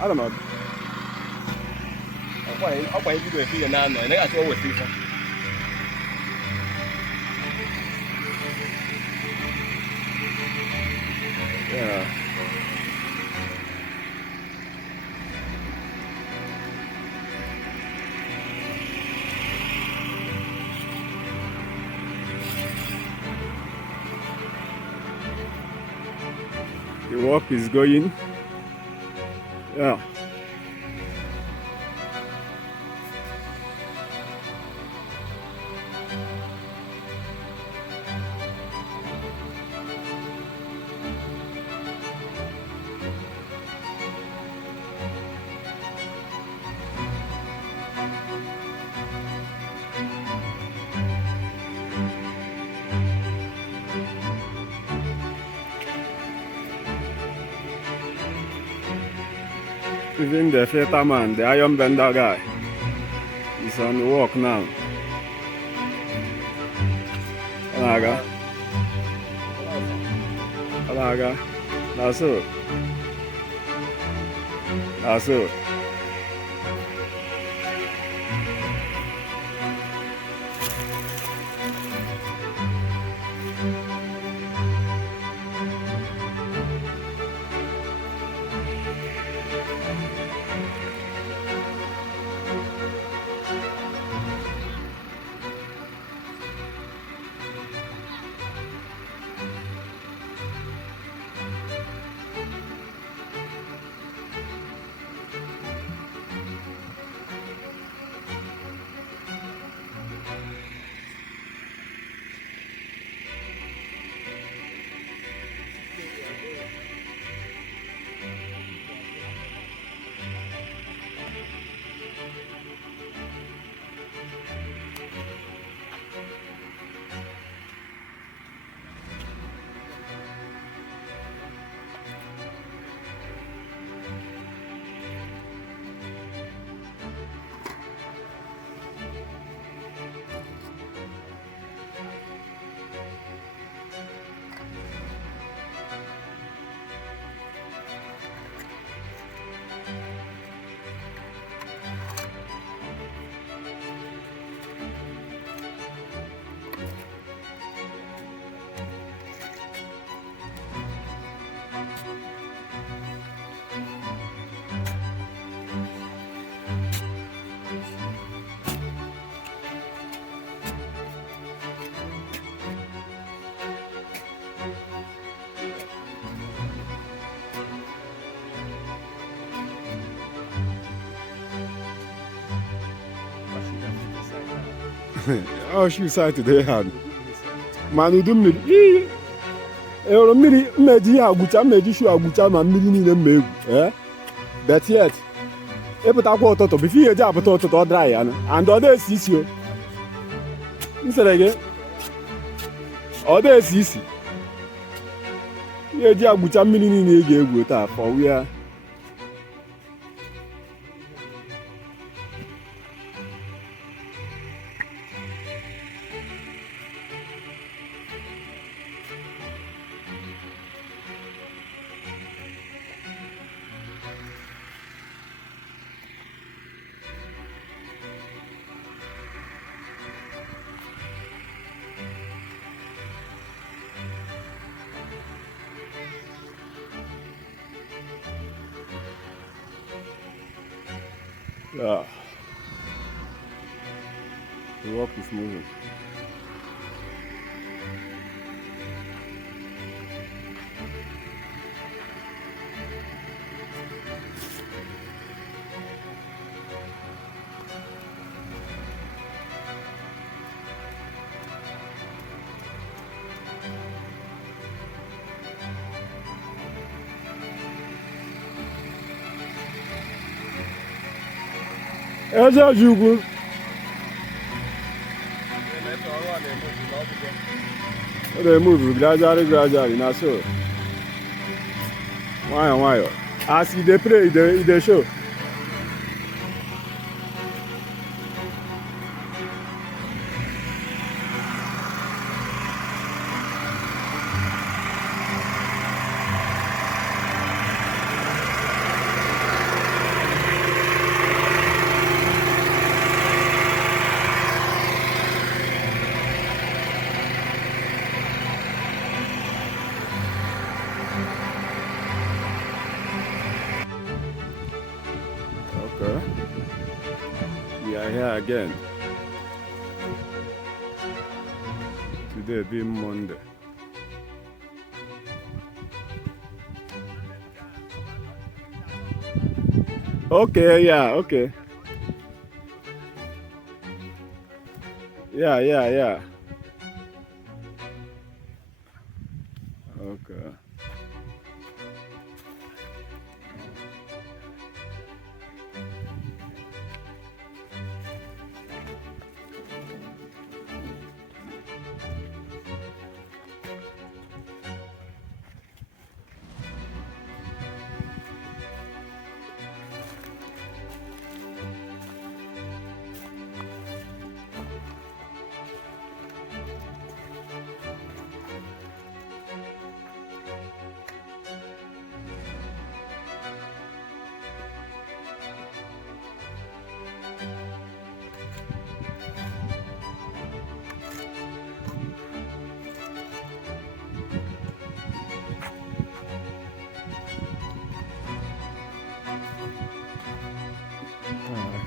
I don't know. Ọkwa ibido efi ya na-anọ, ị na-asị o weta ife. Yeah. The work is going. Yeah. Even the filter man, the iron bender guy, is on the work now. Alaga. Alaga. That's it. That's it. Oh, shoe side today hand. Man, do me. Ero mmiri mmeji ihe agwụcha mmeji shu agwụcha ma mmiri niile mma egwu. But yet, ịpụtakwa ụtụtụ bifo ihe eji apụta ụtụtụ ọ dry ya and ọ na-esi isi o. Nsere gị ọ na-esi isi. Ihe eji agwụcha mmiri niile ị ga-egwu taa for where. Yeah. The work is moving. Eze Jugwu. They move gradually, na so. Nwayọ. As they pray, they show. Okay. We are here again. Today being Monday. Okay, yeah, okay. Yeah. Okay.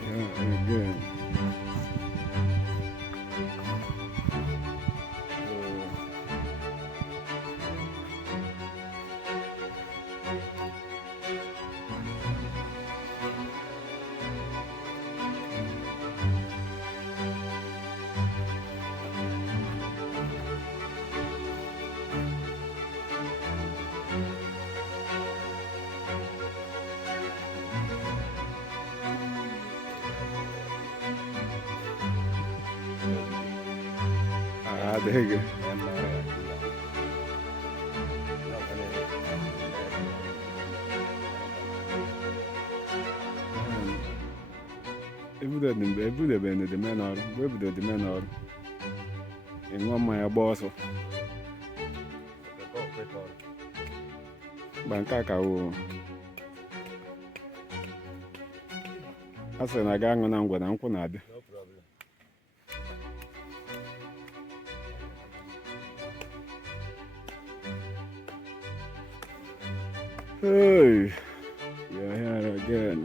Yeah, again. There you go. Ebudebe the men ọrụ. Mgbe ebido the men ọrụ. Ịṅụọ mmanya gba ọsọ. Gba nke a ka wụ. A sị na ga aṅụ na ngwa na nkwụ na-abịa. Hey, we are here again.